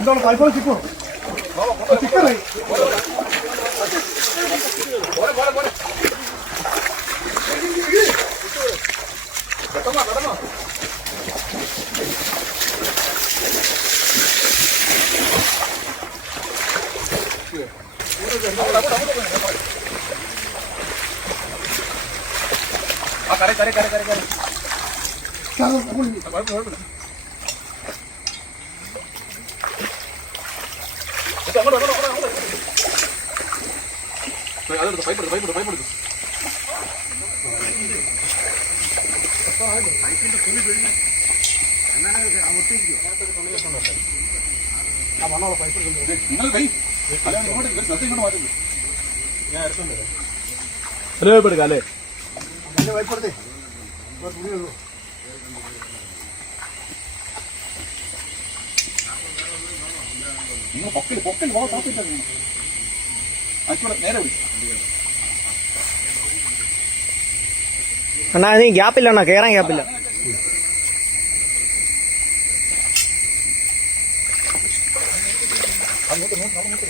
എന്താണ് pipe Chicco? ചിക്കനായി ഒരു pipe എടുക്കാം അല്ലേ എന്റെ പൈപ്പ് എടുത്തേ തുണിയുള്ളൂ നിങ്ങൾ പൊക്കൽ പൊക്കൽ വാ താത്തിട്ട് നിങ്ങൾ അച്ചൂടെ നേരെ വിളിച്ചു അണ്ണാ നീ ഗ്യാപ്പില്ല അണ്ണാ കേറാൻ ഗ്യാപ്പില്ല അങ്ങോട്ട് നോക്കാം അങ്ങോട്ട്.